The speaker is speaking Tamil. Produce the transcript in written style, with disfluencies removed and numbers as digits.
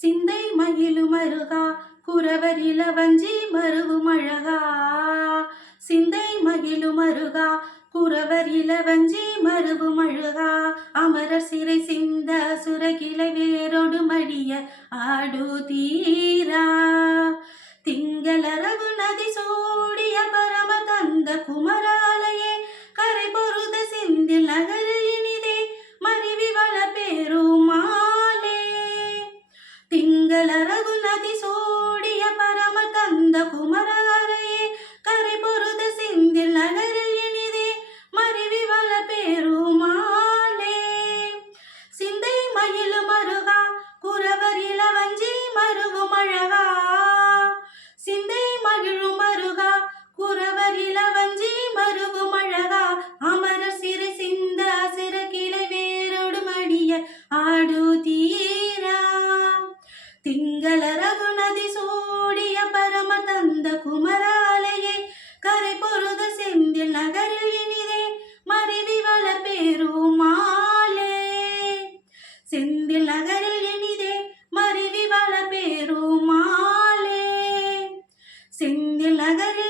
சிந்தை மகிழும் அருகா குறவர் இளவஞ்சி மருவும் அழகா. சிந்தை மகிழும் அருகா குறவர் இளவஞ்சி மருவும் அழகா. அமரர் சிறை சிந்த சுரகிளை வேரோடு மடிய ஆடு தீரா. திங்களரவு நதி சூடிய பரம தந்த குமராலயே கரை பொருத செந்தில் நகர் இனிதே மருவி வள பெருமாளே. திங்களரவு நதி சூடிய பரம தந்த குமராலயே கரை பொருத செந்தில் நகரில் இனிதே மருவி வள பெருமாளே. சிந்தை மகிழும் அருகா குறவர் இளவஞ்சி மருவும் அழகா. சிந்தை மகிழும் அருகா குறவர் இளவஞ்சி மருவும் அழகா. அமரர் சிறை சிந்த சிறகிளை வேரோடு மடிய ஆடு தீரா. திங்களரவு நதி சூடிய பரம தந்த குமராலயே கரை பொருத செந்தில் நகரில் இனிதே மருவி வள பெருமாளே. செந்தில் நகரில் இனிதே மருவி வள பெருமாளே. செந்தில் நகரில்